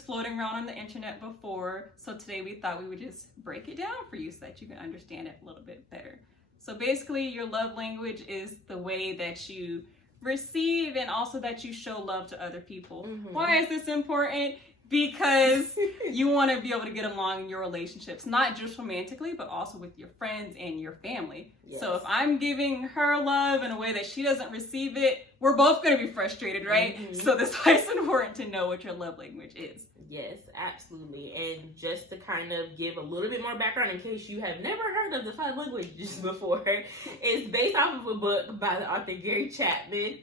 was floating around on the internet before, so today we thought we would just break it down for you so that you can understand it a little bit better. So basically, your love language is the way that you receive and also that you show love to other people. Why is this important? Because you want to be able to get along in your relationships, not just romantically, but also with your friends and your family. Yes. So if I'm giving her love in a way that she doesn't receive it, we're both going to be frustrated, right? So that's why it's important to know what your love language is. Yes, absolutely. And just to kind of give a little bit more background in case you have never heard of the 5 languages before, it's based off of a book by the author Gary Chapman.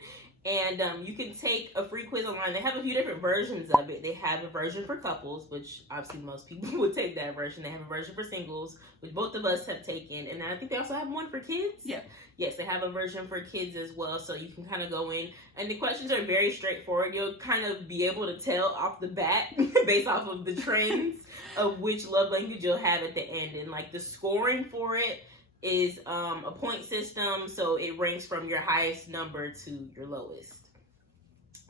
And you can take a free quiz online. They have a few different versions of it. They have a version for couples, which obviously most people would take that version. They have a version for singles, which both of us have taken. And I think they also have one for kids. Yeah. Yes, they have a version for kids as well. So you can kind of go in. And the questions are very straightforward. You'll kind of be able to tell off the bat based off of the trends of which love language you'll have at the end. And like the scoring for it is a point system, so it ranks from your highest number to your lowest.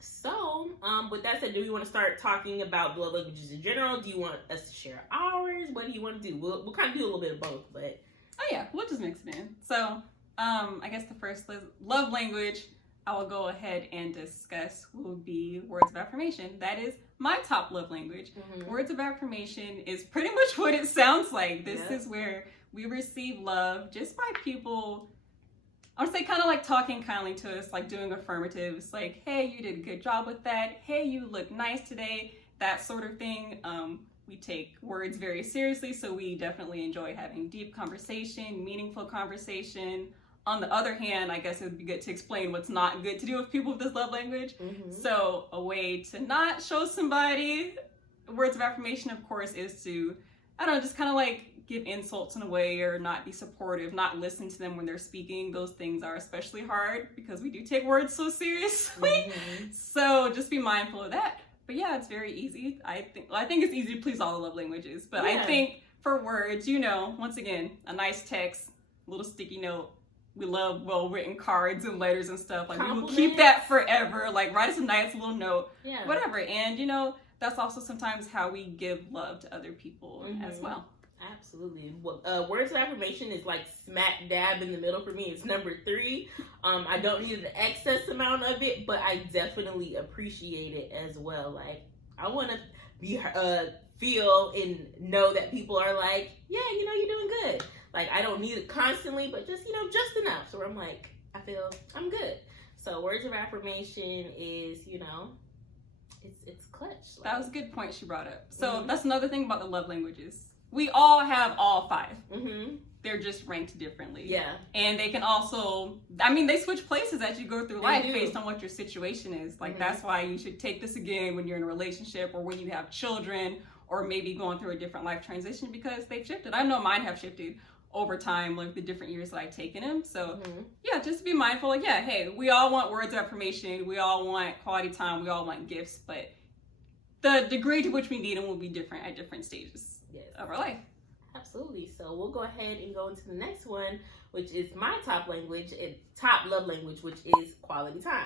So, with that said, do we want to start talking about love languages in general? Do you want us to share ours? What do you want to do? We'll kind of do a little bit of both, but... Oh yeah, we'll just mix it in. So, I guess the first love language I will go ahead and discuss will be words of affirmation. That is my top love language. Words of affirmation is pretty much what it sounds like. This is where we receive love just by people, I would say kind of like talking kindly to us, like doing affirmatives, like, hey, you did a good job with that. Hey, you look nice today. That sort of thing. We take words very seriously, so we definitely enjoy having deep conversation, meaningful conversation. On the other hand, I guess it would be good to explain what's not good to do with people with this love language. So a way to not show somebody words of affirmation, of course, is to, I don't know, just kind of like give insults in a way or not be supportive, not listen to them when they're speaking. Those things are especially hard because we do take words so seriously. So just be mindful of that. But yeah, it's very easy. I think it's easy to please all the love languages. But I think for words, you know, once again, a nice text, a little sticky note. We love well-written cards and letters and stuff. Like, we will keep that forever. Like, write us a nice little note, whatever. And, you know, that's also sometimes how we give love to other people as well. Absolutely. Words of affirmation is like smack dab in the middle for me. It's number 3. I don't need an excess amount of it, but I definitely appreciate it as well. Like, I want to be feel and know that people are like, yeah, you know, you're doing good. Like, I don't need it constantly, but just, you know, just enough. So I'm like, I feel I'm good. So words of affirmation is, you know, it's clutch. Like, that was a good point she brought up. So that's another thing about the love languages. We all have all 5. They're just ranked differently. Yeah. And they can also, I mean, they switch places as you go through life based on what your situation is. Like, that's why you should take this again when you're in a relationship or when you have children or maybe going through a different life transition, because they've shifted. I know mine have shifted over time, like the different years that I've taken them. So yeah, just be mindful. Like, yeah, hey, we all want words of affirmation. We all want quality time. We all want gifts, but the degree to which we need them will be different at different stages of our life. Absolutely. So we'll go ahead and go into the next one, which is my top language, top love language, which is quality time.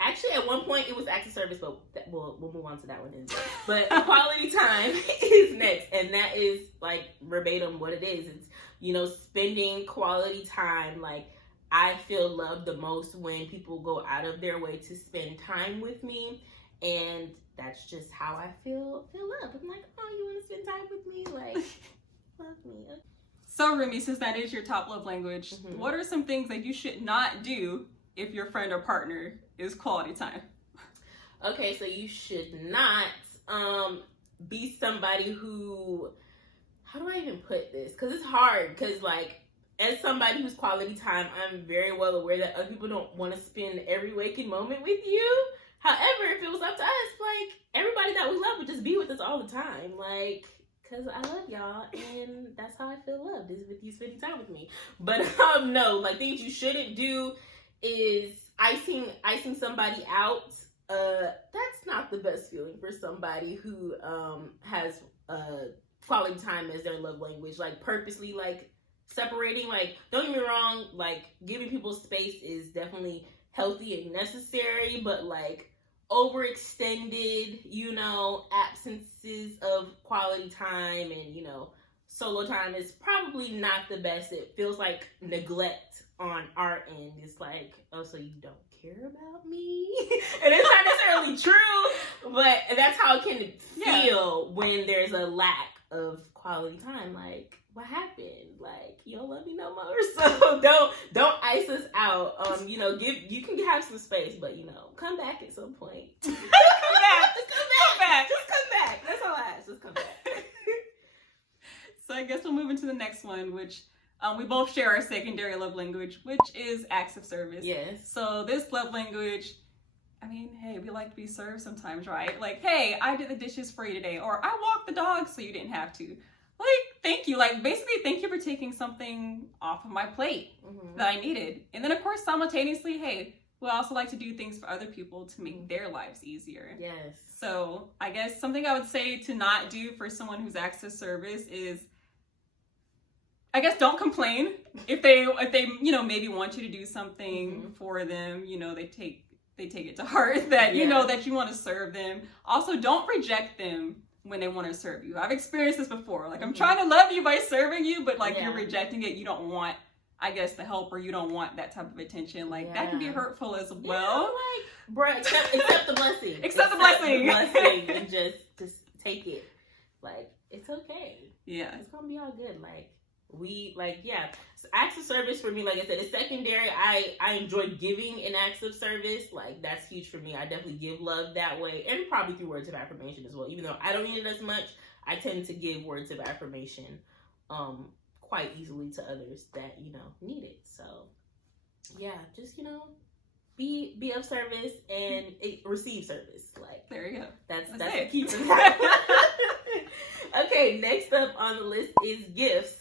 Actually, at one point it was acts of service, but we'll move on to that one in a bit. But quality time is next, and that is like verbatim what it is. It's, you know, spending quality time. Like, I feel loved the most when people go out of their way to spend time with me, and that's just how I feel loved. I'm like, oh, you want to spend time with me? Like, love me. So, Roomie, since that is your top love language, what are some things that you should not do if your friend or partner is quality time? Okay, so you should not be somebody who, how do I even put this? Because it's hard, because like, as somebody who's quality time, I'm very well aware that other people don't want to spend every waking moment with you. However, if it was up to us, like, everybody that we love would just be with us all the time. Like, because I love y'all, and that's how I feel loved, is with you spending time with me. But no, like, things you shouldn't do is icing somebody out. That's not the best feeling for somebody who has quality time as their love language. Like, purposely, like, separating. Like, don't get me wrong, like, giving people space is definitely healthy and necessary, but like, overextended, absences of quality time and, solo time is probably not the best. It feels like neglect on our end. It's like, oh, so you don't care about me? And it's not necessarily true, but that's how it can feel when there's a lack of quality time. Like, what happened? Like, you don't love me no more, so don't ice us out. You can have some space, but come back at some point. Come back. Just come back. That's all I ask. Just come back. So I guess we'll move into the next one, which we both share our secondary love language, which is acts of service. Yes. So this love language, I mean, hey, we like to be served sometimes, right? Like, hey, I did the dishes for you today, or I walked the dog so you didn't have to. Like, thank you. Like, basically, thank you for taking something off of my plate that I needed. And then, of course, simultaneously, hey, we also like to do things for other people to make their lives easier. Yes. So I guess something I would say to not do for someone who's acts of service is, I guess, don't complain if they maybe want you to do something for them. They take it to heart that that you want to serve them. Also, don't reject them when they want to serve you. I've experienced this before. Like, I'm trying to love you by serving you, but like you're rejecting it. You don't want, I guess, the help, or you don't want that type of attention. Like that can be hurtful as well. Like, bro, accept the blessing. Accept the blessing. And just take it. Like, it's okay. Yeah. It's gonna be all good. So acts of service for me, like I said, is secondary. I enjoy giving in acts of service. Like, that's huge for me. I definitely give love that way, and probably through words of affirmation as well. Even though I don't need it as much, I tend to give words of affirmation quite easily to others that need it. So yeah, just be of service and receive service. Like, there you go. That's the key for that. Okay, next up on the list is gifts.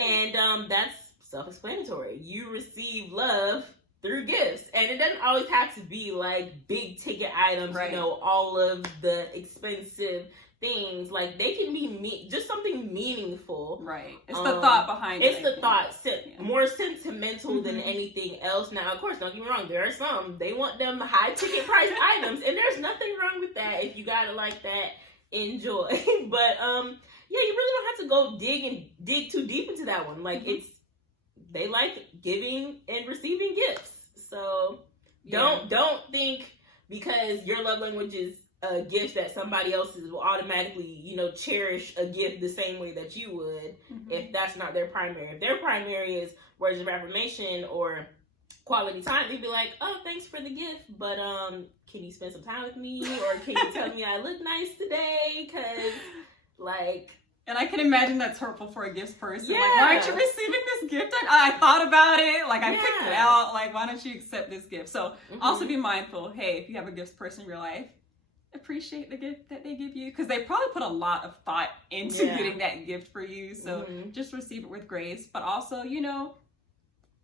And that's self-explanatory. You receive love through gifts, and it doesn't always have to be like big ticket items, all of the expensive things. Like, they can be just something meaningful. Right. It's the thought behind it. It's the thought, more sentimental than anything else. Now, of course, don't get me wrong, there are some, they want them high ticket price items, and there's nothing wrong with that. If you got it like that, enjoy. But yeah, you really don't have to go dig too deep into that one. Like, they like giving and receiving gifts. So don't think because your love language is a gift that somebody else's will automatically, cherish a gift the same way that you would if that's not their primary. If their primary is words of affirmation or quality time, you'd be like, oh, thanks for the gift, but can you spend some time with me, or can you tell me I look nice today? Because and I can imagine that's hurtful for a gifts person. Like, why aren't you receiving this gift? I thought about it. Like, I picked it out. Like, why don't you accept this gift? So also be mindful. Hey, if you have a gifts person in your life, appreciate the gift that they give you, because they probably put a lot of thought into getting that gift for you. So just receive it with grace, but also,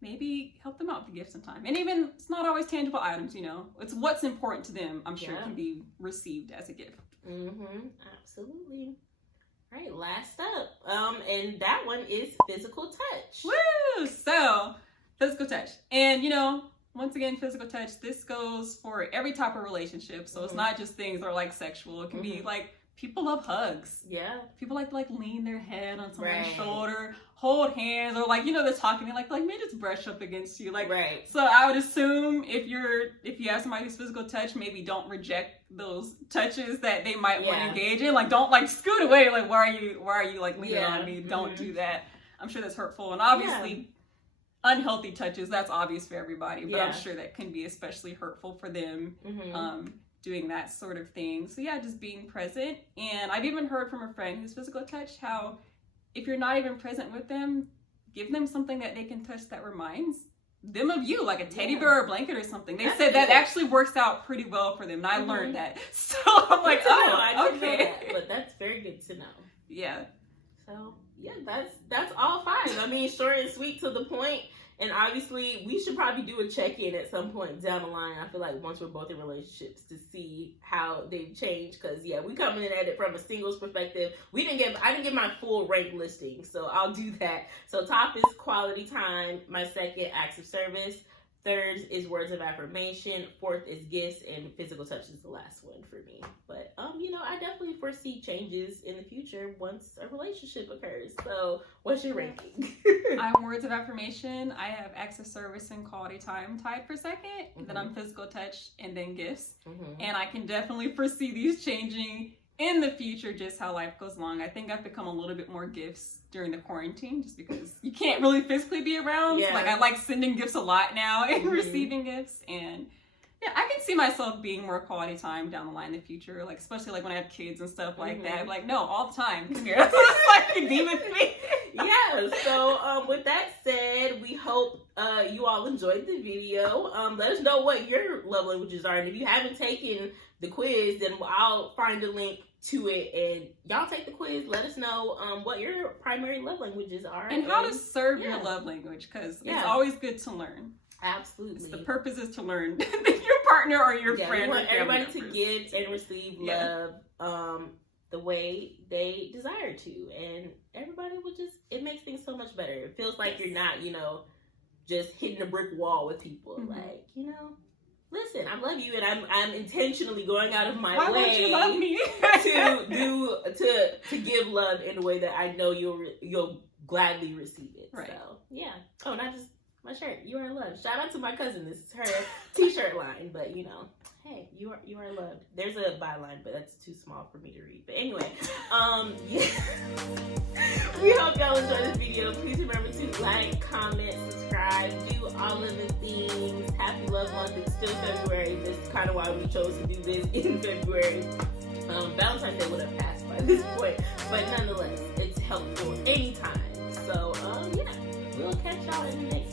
maybe help them out with the gift sometime. And even, it's not always tangible items, it's what's important to them. I'm sure can be received as a gift. Absolutely. All right, last up, and that one is physical touch. Woo! So, physical touch. And, once again, physical touch, this goes for every type of relationship. So it's not just things that are like sexual. It can be like, people love hugs. Yeah. People like to lean their head on someone's shoulder, hold hands, or they're talking, they're like may just brush up against you. So I would assume if you have somebody who's physical touch, maybe don't reject those touches that they might want to engage in. Don't scoot away. Why are you leaning on me? Don't do that. I'm sure that's hurtful. And obviously unhealthy touches, that's obvious for everybody, but I'm sure that can be especially hurtful for them. Doing that sort of thing. So yeah, just being present. And I've even heard from a friend who's physical touch how if you're not even present with them, give them something that they can touch that reminds them of you, like a teddy bear or a blanket or something. They said that actually works out pretty well for them, and I learned that. So I'm like, I didn't know that, but that's very good to know. Yeah. So yeah, that's all 5. I mean, short and sweet, to the point. And obviously, we should probably do a check-in at some point down the line. I feel like once we're both in relationships, to see how they've changed. Because we coming in at it from a singles perspective. I didn't get my full rank listing, so I'll do that. So top is quality time. My second, acts of service. Third is words of affirmation. Fourth is gifts, and physical touch is the last one for me. But I definitely foresee changes in the future once a relationship occurs. So, what's your ranking? I'm words of affirmation. I have acts of service and quality time tied for second. Mm-hmm. Then I'm physical touch, and then gifts. Mm-hmm. And I can definitely foresee these changing in the future, just how life goes along. I think I've become a little bit more gifts during the quarantine, just because you can't really physically be around. Yeah. So, like, I like sending gifts a lot now and receiving gifts. And yeah, I can see myself being more quality time down the line in the future, like especially like when I have kids and stuff like that. I'm like, no, all the time. Come here. It's like, be with me. Yeah, so with that said, we hope you all enjoyed the video. Let us know what your love languages are, and if you haven't taken the quiz, then I'll find a link to it, and y'all take the quiz. Let us know what your primary love languages are, and how to serve your love language, because it's always good to learn. Absolutely. The purpose is to learn your partner or your friend. We want everybody to give and receive love the way they desire to, and everybody will it makes things so much better. It feels like you're not, just hitting a brick wall with people. Like, listen, I love you, and I'm intentionally going out of my way. Why won't you love me? to give love in a way that I know you'll gladly receive it. Right. So yeah. Oh, not just my shirt. You are loved. Shout out to my cousin. This is her t-shirt line, but hey, you are loved. There's a byline, but that's too small for me to read. But anyway, we hope y'all enjoyed this video. Please remember to like, comment, subscribe, do all of the things. Happy Love Month. It's still February. This is kind of why we chose to do this in February. Valentine's Day would have passed by this point, but nonetheless, it's helpful anytime. So we'll catch y'all in the next